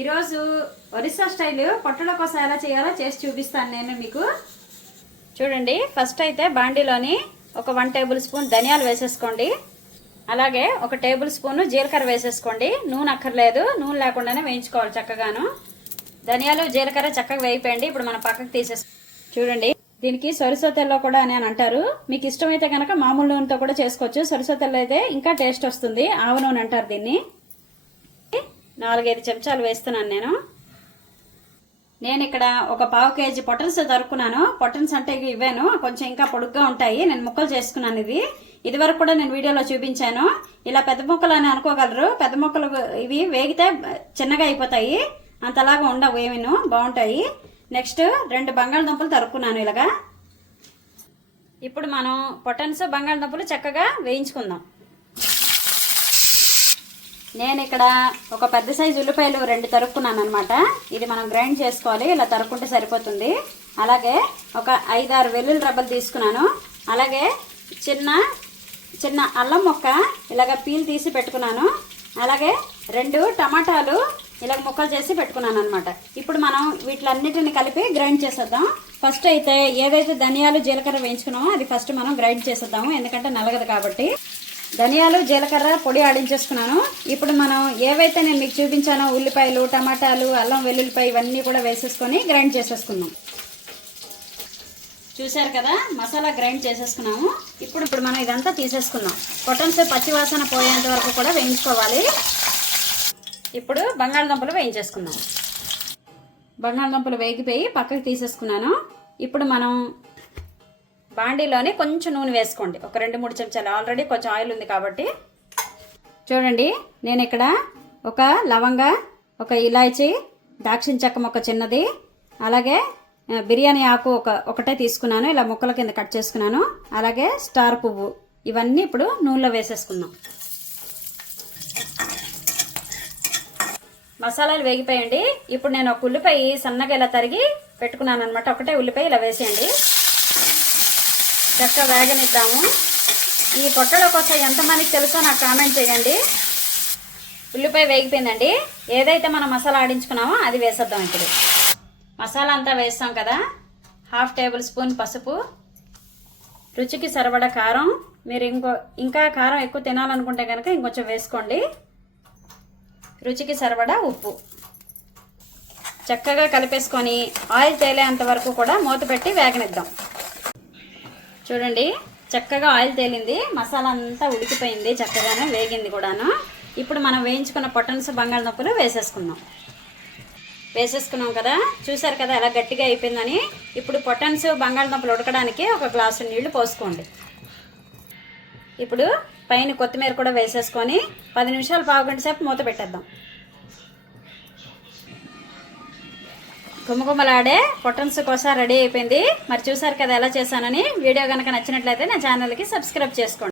ఈరోజు ఒరిస్సా స్టైల్ పొట్టల కోసం ఎలా చేయాలో చేసి చూపిస్తాను నేను మీకు. చూడండి, ఫస్ట్ అయితే బాండీలోని ఒక 1 టేబుల్ స్పూన్ ధనియాలు వేసేసుకోండి. అలాగే 1 టేబుల్ స్పూన్ జీలకర్ర వేసేసుకోండి. నూనె అక్కర్లేదు, నూనె లేకుండానే వేయించుకోవాలి చక్కగాను. ధనియాలు జీలకర్ర చక్కగా వేయిపోయండి. ఇప్పుడు మనం పక్కకు చూడండి, దీనికి సొరిసో తెల్ల కూడా అని అంటారు. మీకు ఇష్టమైతే కనుక మామూలు నూనెతో కూడా చేసుకోవచ్చు. సొరిసో తెల్ల అయితే ఇంకా టేస్ట్ వస్తుంది. ఆవ నూనె అంటారు దీన్ని. 4-5 చెంచాలు వేస్తున్నాను నేను ఇక్కడ ఒక 1/2 కేజీ పొటన్స్ తరుక్కున్నాను. పొటన్స్ అంటే ఇవేను, కొంచెం ఇంకా పొడుగ్గా ఉంటాయి. నేను ముక్కలు చేసుకున్నాను. ఇది వరకు కూడా నేను వీడియోలో చూపించాను. ఇలా పెద్ద ముక్కలు అని అనుకోగలరు. పెద్ద ముక్కలు ఇవి వేగితే చిన్నగా అయిపోతాయి, అంతలాగా ఉండవు, ఏమీను బాగుంటాయి. నెక్స్ట్ 2 బంగాళదుంపలు తరుక్కున్నాను ఇలాగా. ఇప్పుడు మనం పొటన్స్ బంగాళదుంపలు చక్కగా వేయించుకుందాం. నేను ఇక్కడ ఒక పెద్ద సైజు ఉల్లిపాయలు 2 తరుక్కున్నాను అనమాట. ఇది మనం గ్రైండ్ చేసుకోవాలి, ఇలా తరుక్కుంటే సరిపోతుంది. అలాగే ఒక 5-6 వెల్లుల్లి రబ్బలు తీసుకున్నాను. అలాగే చిన్న అల్లం ముక్క ఇలాగ పీల్ తీసి పెట్టుకున్నాను. అలాగే 2 టమాటాలు ఇలాగ ముక్కలు చేసి పెట్టుకున్నాను అనమాట. ఇప్పుడు మనం వీటిలన్నిటిని కలిపి గ్రైండ్ చేసేద్దాం. ఫస్ట్ అయితే ఏదైతే ధనియాలు జీలకర్ర వేయించుకున్నామో అది ఫస్ట్ మనం గ్రైండ్ చేసేద్దాము, ఎందుకంటే నలగదు కాబట్టి. ధనియాలు జీలకర్ర పొడి ఆడించేసుకున్నాను. ఇప్పుడు మనం ఏవైతే నేను మీకు చూపించానో ఉల్లిపాయలు, టమాటాలు, అల్లం వెల్లుల్లిపాయ ఇవన్నీ కూడా వేసేసుకొని గ్రైండ్ చేసేసుకుందాం. చూశారు కదా, మసాలా గ్రైండ్ చేసేసుకున్నాము. ఇప్పుడు మనం ఇదంతా తీసేసుకుందాం. పొటన్స్ పచ్చివాసన పోయేంత వరకు కూడా వేయించుకోవాలి. ఇప్పుడు బంగాళదుంపలు వేయించేసుకుందాం. బంగాళదుంపలు వేగిపోయి పక్కకి తీసేసుకున్నాను. ఇప్పుడు మనం బాండీలోని కొంచెం నూనె వేసుకోండి, ఒక 2-3 చెంచాలు. ఆల్రెడీ కొంచెం ఆయిల్ ఉంది కాబట్టి. చూడండి, నేను ఇక్కడ ఒక లవంగ, ఒక ఇలాచీ, దాక్షిణ చెక్క మొక్క చిన్నది, అలాగే బిర్యానీ ఆకు ఒకటే తీసుకున్నాను. ఇలా ముక్కల కింద కట్ చేసుకున్నాను. అలాగే స్టార్ పువ్వు, ఇవన్నీ ఇప్పుడు నూనెలో వేసేసుకుందాం. మసాలాలు వేగిపోయండి. ఇప్పుడు నేను ఒక ఉల్లిపాయ సన్నగా ఇలా తరిగి పెట్టుకున్నాను అనమాట. ఒకటే ఉల్లిపాయ ఇలా వేసేయండి. చక్కగా వేగనిద్దాము. ఈ పొట్టల కోసం ఎంతమందికి తెలుసో నాకు కామెంట్ చేయండి. ఉల్లిపాయ వేగిపోయిందండి. ఏదైతే మనం మసాలా ఆడించుకున్నామో అది వేసేద్దాం. ఇప్పుడు మసాలా అంతా వేస్తాం కదా. 1/2 టేబుల్ స్పూన్ పసుపు, రుచికి సరిపడా కారం. మీరు ఇంకా కారం ఎక్కువ తినాలనుకుంటే కనుక ఇంకొంచెం వేసుకోండి. రుచికి సరిపడా ఉప్పు. చక్కగా కలిపేసుకొని ఆయిల్ తేలేంత వరకు కూడా మూత పెట్టి వేగనిద్దాం. చూడండి, చక్కగా ఆయిల్ తేలింది, మసాలా అంతా ఉడికిపోయింది, చక్కగానే వేగింది కూడాను. ఇప్పుడు మనం వేయించుకున్న పొటన్స్ బంగాళదుంపలు వేసేసుకున్నాం కదా. చూసారు కదా ఎలా గట్టిగా అయిపోయిందని. ఇప్పుడు పొటన్స్ బంగాళదుంపలు ఉడకడానికి ఒక గ్లాసు నీళ్లు పోసుకోండి. ఇప్పుడు పైన కొత్తిమీర కూడా వేసేసుకొని 10 నిమిషాలు, 1/2 గంట సేపు మూత పెట్టేద్దాం. గుమగుమలాడే పొటన్స్ కోసం రెడీ అయిపోయింది. మరి చూసారు కదా ఎలా చేశానని. వీడియో కనుక నచ్చినట్లయితే నా ఛానల్కి సబ్స్క్రైబ్ చేసుకోండి.